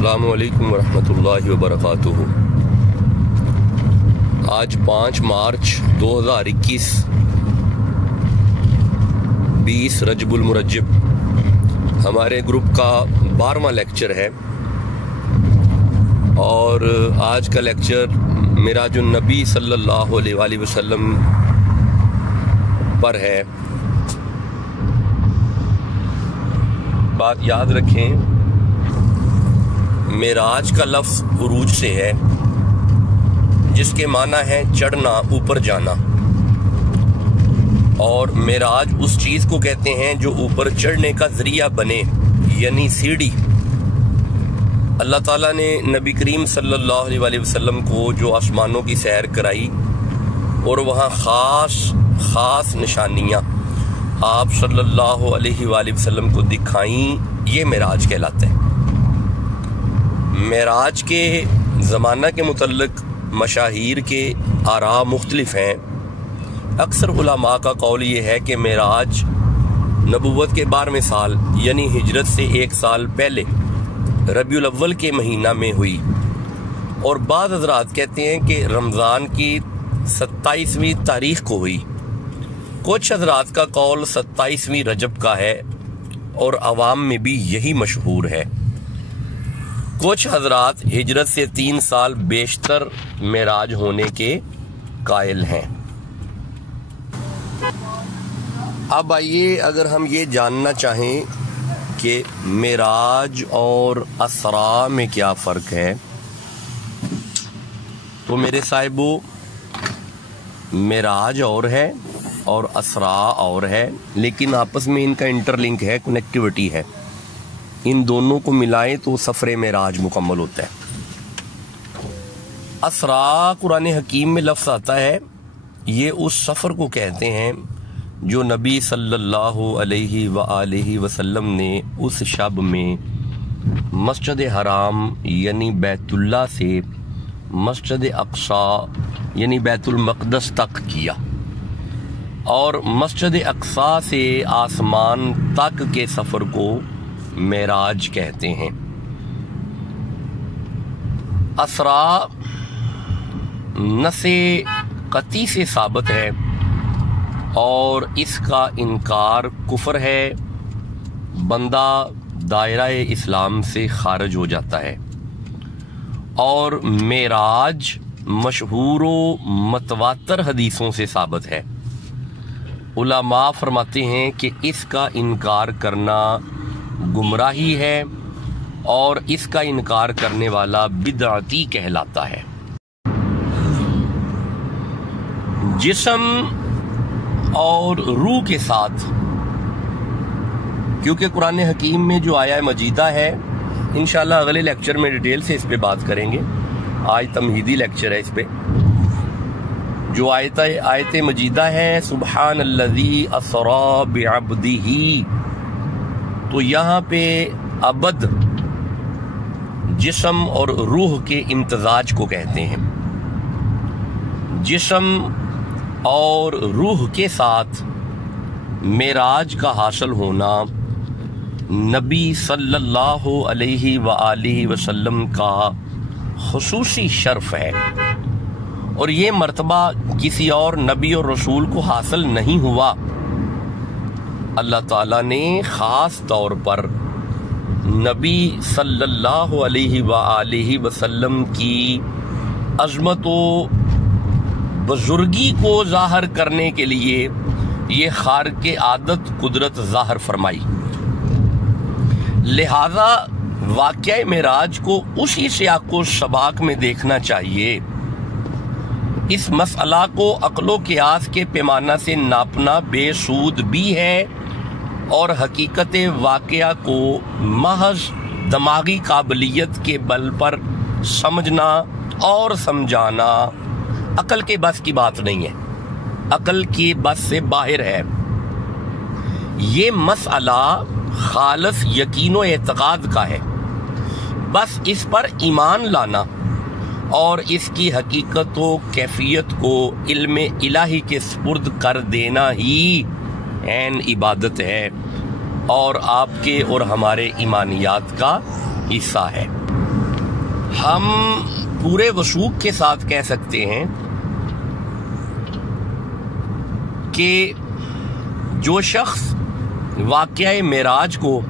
السلام علیکم ورحمۃ اللہ وبرکاتہ۔ آج 5 مارچ 2021 20 رجب المرجب ہمارے گروپ کا 12واں لیکچر ہے، اور آج کا لیکچر معراج النبی صلی اللہ علیہ وآلہ وسلم پر ہے۔ بات یاد رکھیں، معراج کا لفظ عروج سے ہے، جس کے معنی ہے چڑھنا، اوپر جانا، اور معراج اس چیز کو کہتے ہیں جو اوپر چڑھنے کا ذریعہ بنے، یعنی سیڑھی۔ اللہ تعالیٰ نے نبی کریم صلی اللہ علیہ وآلہ وسلم کو جو آسمانوں کی سیر کرائی اور وہاں خاص نشانیاں آپ صلی اللہ علیہ وآلہ وسلم کو دکھائیں، یہ معراج کہلاتا ہے۔ معراج کے زمانہ کے متعلق مشاہیر کے آراء مختلف ہیں۔ اکثر علماء کا قول یہ ہے کہ معراج نبوت کے 12ویں سال یعنی ہجرت سے 1 سال پہلے ربیع الاول کے مہینہ میں ہوئی، اور بعض حضرات کہتے ہیں کہ رمضان کی 27ویں تاریخ کو ہوئی۔ کچھ حضرات کا قول 27ویں رجب کا ہے، اور عوام میں بھی یہی مشہور ہے۔ کچھ حضرات ہجرت سے 3 سال بیشتر معراج ہونے کے قائل ہیں۔ اب آئیے، اگر ہم یہ جاننا چاہیں کہ معراج اور اسراء میں کیا فرق ہے، تو میرے صاحبو، معراج اور ہے اور اسراء اور ہے، لیکن آپس میں ان کا انٹر لنک ہے، کنیکٹیوٹی ہے۔ ان دونوں کو ملائیں تو سفر معراج مکمل ہوتا ہے۔ اسراء قرآن حکیم میں لفظ آتا ہے، یہ اس سفر کو کہتے ہیں جو نبی صلی اللہ علیہ وآلہ وسلم نے اس شب میں مسجد حرام یعنی بیت اللہ سے مسجد اقصی یعنی بیت المقدس تک کیا، اور مسجد اقصی سے آسمان تک کے سفر کو معراج کہتے ہیں۔ اسراء نص قطعی سے ثابت ہے، اور اس کا انکار کفر ہے، بندہ دائرہ اسلام سے خارج ہو جاتا ہے۔ اور معراج مشہور و متواتر حدیثوں سے ثابت ہے۔ علماء فرماتے ہیں کہ اس کا انکار کرنا گمراہی ہے، اور اس کا انکار کرنے والا بدعتی کہلاتا ہے۔ جسم اور روح کے ساتھ، کیونکہ قرآن حکیم میں جو آیہ مجیدہ ہے، انشاءاللہ اگلے لیکچر میں ڈیٹیل سے اس پہ بات کریں گے، آج تمہیدی لیکچر ہے اس پہ۔ جو آیت مجیدہ ہے سبحان الذی اسری بعبدہ، تو یہاں پہ عبد جسم اور روح کے امتزاج کو کہتے ہیں۔ جسم اور روح کے ساتھ معراج کا حاصل ہونا نبی صلی اللہ علیہ وآلہ وسلم کا خصوصی شرف ہے، اور یہ مرتبہ کسی اور نبی اور رسول کو حاصل نہیں ہوا۔ اللہ تعالیٰ نے خاص طور پر نبی صلی اللہ علیہ وآلہ وسلم کی عظمت و بزرگی کو ظاہر کرنے کے لیے یہ خارق عادت قدرت ظاہر فرمائی۔ لہذا واقعہ معراج کو اسی سیاق و سباق میں دیکھنا چاہیے۔ اس مسئلہ کو عقل و قیاس کے پیمانہ سے ناپنا بے سود بھی ہے، اور حقیقت واقعہ کو محض دماغی قابلیت کے بل پر سمجھنا اور سمجھانا عقل کے بس کی بات نہیں ہے، عقل کی بس سے باہر ہے۔ یہ مسئلہ خالص یقین و اعتقاد کا ہے، بس اس پر ایمان لانا اور اس کی حقیقت و کیفیت کو علم الہی کے سپرد کر دینا ہی عین عبادت ہے، اور آپ کے اور ہمارے ایمانیات کا حصہ ہے۔ ہم پورے وثوق کے ساتھ کہہ سکتے ہیں کہ جو شخص واقعہ معراج کو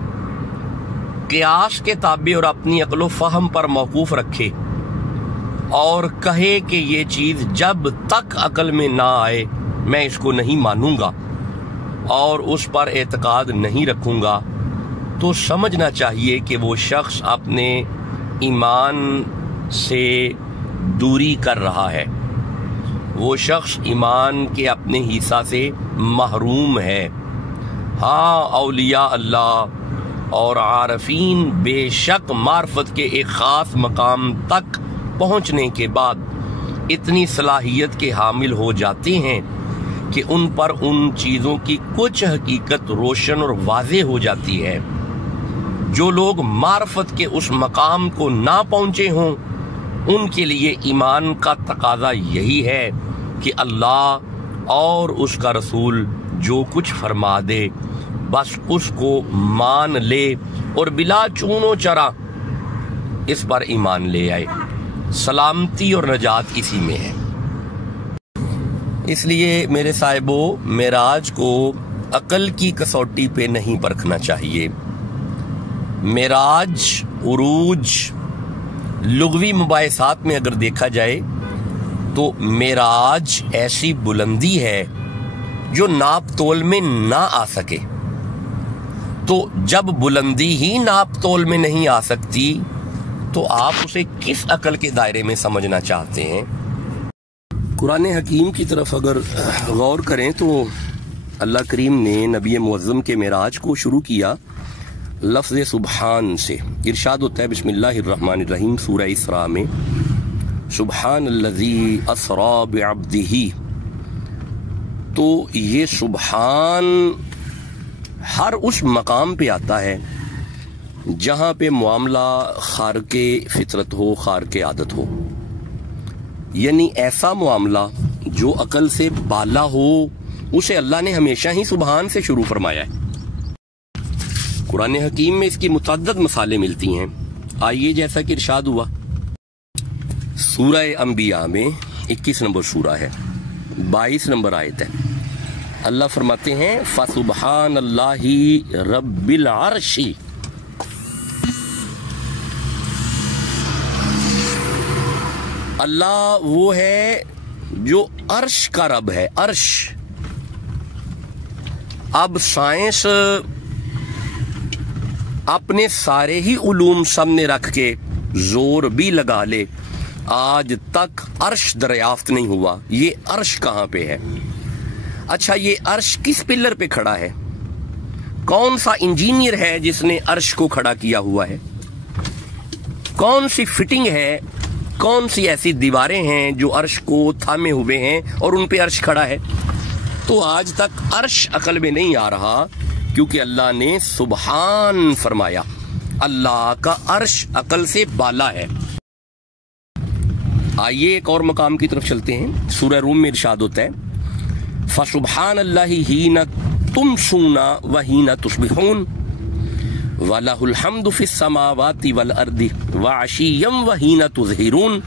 قیاس کے تابع اور اپنی عقل و فہم پر موقوف رکھے اور کہے کہ یہ چیز جب تک عقل میں نہ آئے میں اس کو نہیں مانوں گا اور اس پر اعتقاد نہیں رکھوں گا، تو سمجھنا چاہیے کہ وہ شخص اپنے ایمان سے دوری کر رہا ہے، وہ شخص ایمان کے اپنے حصہ سے محروم ہے۔ ہاں، اولیاء اللہ اور عارفین بے شک معرفت کے ایک خاص مقام تک پہنچنے کے بعد اتنی صلاحیت کے حامل ہو جاتے ہیں کہ ان پر ان چیزوں کی کچھ حقیقت روشن اور واضح ہو جاتی ہے۔ جو لوگ معرفت کے اس مقام کو نہ پہنچے ہوں ان کے لیے ایمان کا تقاضا یہی ہے کہ اللہ اور اس کا رسول جو کچھ فرما دے بس اس کو مان لے اور بلا چون و چرا اس پر ایمان لے آئے۔ سلامتی اور نجات اسی میں ہے۔ اس لیے میرے صاحبو، معراج کو عقل کی کسوٹی پہ نہیں پرکھنا چاہیے۔ معراج، عروج، لغوی مباحثات میں اگر دیکھا جائے تو معراج ایسی بلندی ہے جو ناپ تول میں نہ آ سکے۔ تو جب بلندی ہی ناپ تول میں نہیں آ سکتی تو آپ اسے کس عقل کے دائرے میں سمجھنا چاہتے ہیں؟ قرآن حکیم کی طرف اگر غور کریں تو اللہ کریم نے نبی معظم کے معراج کو شروع کیا لفظ سبحان سے۔ ارشاد ہوتا ہے بسم اللہ الرحمن الرحیم سورہ اسراء میں، سبحان الذی اسری بعبدہ۔ تو یہ سبحان ہر اس مقام پہ آتا ہے جہاں پہ معاملہ خارق فطرت ہو، خارق عادت ہو، یعنی ایسا معاملہ جو عقل سے بالا ہو اسے اللہ نے ہمیشہ ہی سبحان سے شروع فرمایا ہے۔ قرآن حکیم میں اس کی متعدد مثالیں ملتی ہیں۔ آئیے جیسا کہ ارشاد ہوا سورہ انبیاء میں 21 نمبر سورہ ہے، 22 نمبر آیت ہے، اللہ فرماتے ہیں فَسُبْحَانَ اللَّهِ رَبِّ الْعَرْشِ۔ اللہ وہ ہے جو عرش کا رب ہے، عرش۔ اب سائنس اپنے سارے ہی علوم سامنے رکھ کے زور بھی لگا لے، آج تک عرش دریافت نہیں ہوا یہ عرش کہاں پہ ہے۔ اچھا، یہ عرش کس پلر پہ کھڑا ہے؟ کون سا انجینئر ہے جس نے عرش کو کھڑا کیا ہوا ہے؟ کون سی فٹنگ ہے، کون سی ایسی دیواریں ہیں جو عرش کو تھامے ہوئے ہیں اور ان پہ عرش کھڑا ہے؟ تو آج تک عرش عقل میں نہیں آ رہا کیونکہ اللہ نے سبحان فرمایا۔ اللہ کا عرش عقل سے بالا ہے۔ آئیے ایک اور مقام کی طرف چلتے ہیں۔ سورہ روم میں ارشاد ہوتا ہے فَسُبْحَانَ اللَّهِ حِينَ تُمْسُونَ وَحِينَ تُصْبِحُونَ وَلَهُ الْحَمْدُ فِي السَّمَاوَاتِ وَالْأَرْضِ وَعَشِيًّا وَحِينَ تُظْهِرُونَ۔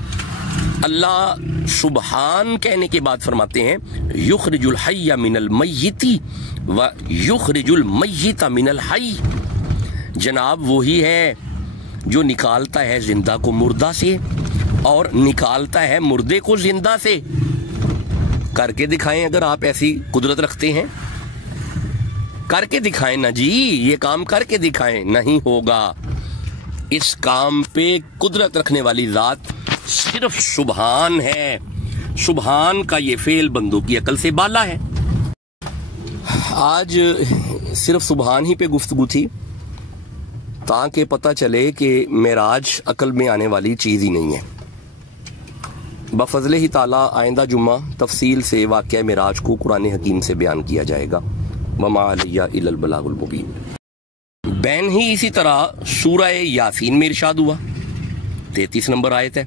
اللہ سبحان کہنے کے بعد فرماتے ہیں یخرج الحی من المیت ویخرج المیت من الحی۔ جناب وہی ہے جو نکالتا ہے زندہ کو مردہ سے اور نکالتا ہے مردے کو زندہ سے۔ کر کے دکھائیں اگر آپ ایسی قدرت رکھتے ہیں، کر کے دکھائیں نا جی، یہ کام کر کے دکھائیں۔ نہیں ہوگا، اس کام پہ قدرت رکھنے والی ذات صرف سبحان ہے۔ سبحان کا یہ فعل بندوں کی عقل سے بالا ہے۔ آج صرف سبحان ہی پہ گفتگو تھی تاکہ پتہ چلے کہ معراج عقل میں آنے والی چیز ہی نہیں ہے۔ بفضل ہی تعالیٰ آئندہ جمعہ تفصیل سے واقعہ معراج کو قرآن حکیم سے بیان کیا جائے گا۔ وما علیہ الا البلاغ المبین۔ بین ہی اسی طرح سورہ یاسین میں ارشاد ہوا، 33 نمبر آیت ہے،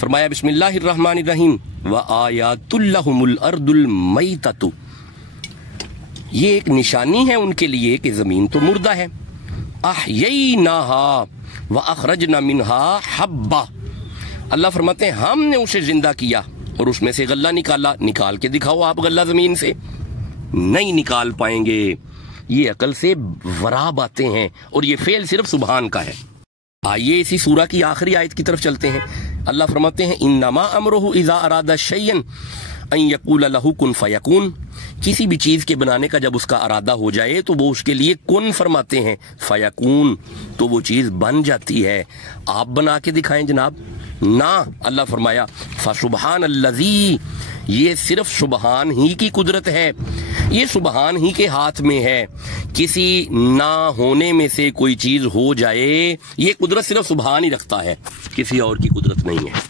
فرمایا بسم اللہ الرحمن الرحیم وآیات لہم الارض المیتۃ۔ یہ ایک نشانی ہے ان کے لیے کہ زمین تو مردہ ہے۔ احییناہا واخرجنا منہا حبہ اللہ فرماتے ہیں ہم نے اسے زندہ کیا اور اس میں سے غلہ نکالا. نکال کے دکھاؤ آپ غلہ زمین سے. نہیں نکال پائیں گے. یہ عقل سے ورا باتیں ہیں اور یہ فعل صرف سبحان کا ہے. آئیے اسی سورہ کی آخری آیت کی طرف چلتے ہیں. اللہ فرماتے ہیں انما امرہ اذا اراد شیئا ان یقول لہ کن فیکون. کسی بھی چیز کے بنانے کا جب اس کا ارادہ ہو جائے تو وہ اس کے لیے کن فرماتے ہیں, فیکون, تو وہ چیز بن جاتی ہے. آپ بنا کے دکھائیں جناب. نہ, اللہ فرمایا فسبحان الذی, یہ صرف سبحان ہی کی قدرت ہے, یہ سبحان ہی کے ہاتھ میں ہے. کسی نہ ہونے میں سے کوئی چیز ہو جائے, یہ قدرت صرف سبحان ہی رکھتا ہے, کسی اور کی قدرت نہیں ہے.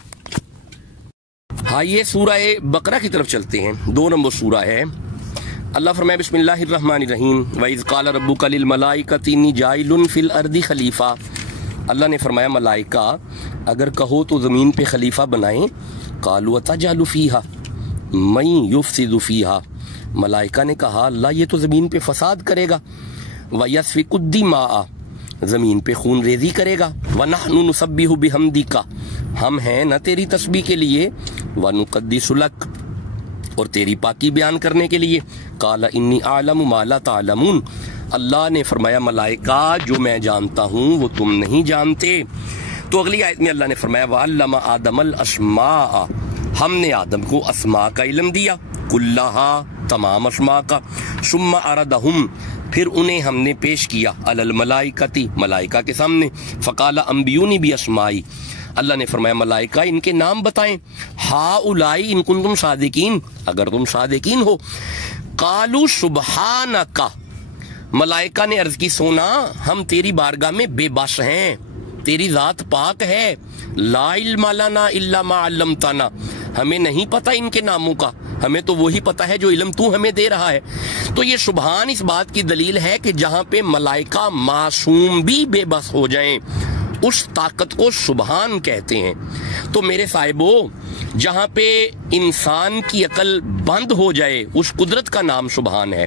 ہاں یہ سورہ بقرہ کی طرف چلتے ہیں. 2 نمبر سورہ ہے. اللہ فرمائے بسم اللہ الرحمن الرحیم وَإِذْ قَالَ رَبُّكَ لِلْمَلَائِكَةِ إِنِّي جَاعِلٌ فِي الْأَرْضِ خلیفہ. اللہ نے فرمایا ملائکہ اگر کہو تو زمین پہ خلیفہ بنائیں. قَالُوا أَتَجْعَلُ فِيهَا مَن يُفْسِدُ فِيهَا. ملائکہ نے کہا اللہ یہ تو زمین پہ فساد کرے گا. وَيَسْفِكُ الدِّمَاءَ, زمین پہ خون ریزی کرے گا. وَنَحْنُ نُسَبِّحُ بِحَمْدِكَ, ہم ہیں نہ تیری تسبیح کے لیے. وَنُقَدِّسُ لَكَ, اور تیری پاکی بیان کرنے کے لیے. قال انی اعلم ما لا تعلمون, اللہ نے فرمایا ملائکہ جو میں جانتا ہوں وہ تم نہیں جانتے. تو اگلی آیت میں اللہ نے فرمایا وعلم آدم الاسماء, ہم نے آدم کو اسماء کا علم دیا. کلہا, تمام اسماء کا. ثم عرضہم, پھر انہیں ہم نے پیش کیا علی الملائکۃ, ملائکہ کے سامنے. فقال انبئونی باسمائی, اللہ نے فرمایا ملائکہ ان کے نام بتائیں. ہاؤلائی ان کنتم صادقین, اگر تم صادقین ہو. قالوا سبحانک, ملائکہ نے عرض کی سونا ہم تیری بارگاہ میں بے بس ہیں, تیری ذات پاک ہے. لا علم لنا الا ما علمتنا, ہمیں نہیں پتہ ان کے ناموں کا, ہمیں تو وہی پتہ ہے جو علم تو ہمیں دے رہا ہے. تو یہ سبحان اس بات کی دلیل ہے کہ جہاں پہ ملائکہ معصوم بھی بے بس ہو جائیں اس طاقت کو سبحان کہتے ہیں. تو میرے صاحبو, جہاں پہ انسان کی عقل بند ہو جائے اس قدرت کا نام سبحان ہے.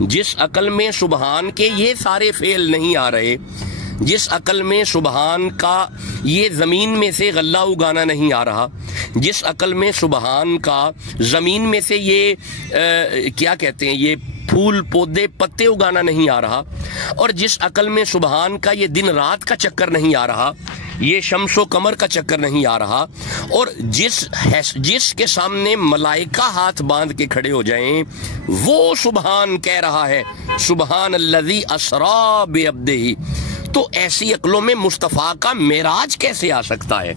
جس عقل میں سبحان کے یہ سارے فعل نہیں آ رہے, جس عقل میں سبحان کا یہ زمین میں سے غلہ اگانا نہیں آ رہا, جس عقل میں سبحان کا زمین میں سے یہ کیا کہتے ہیں یہ پھول پودے پتے اگانا نہیں آ رہا, اور جس عقل میں سبحان کا یہ دن رات کا چکر نہیں آ رہا, یہ شمس و قمر کا چکر نہیں آ رہا, اور جس کے سامنے ملائکہ ہاتھ باندھ کے کھڑے ہو جائیں وہ سبحان کہہ رہا ہے سبحان الذی اسری بعبدہ, تو ایسی عقلوں میں مصطفیٰ کا معراج کیسے آ سکتا ہے؟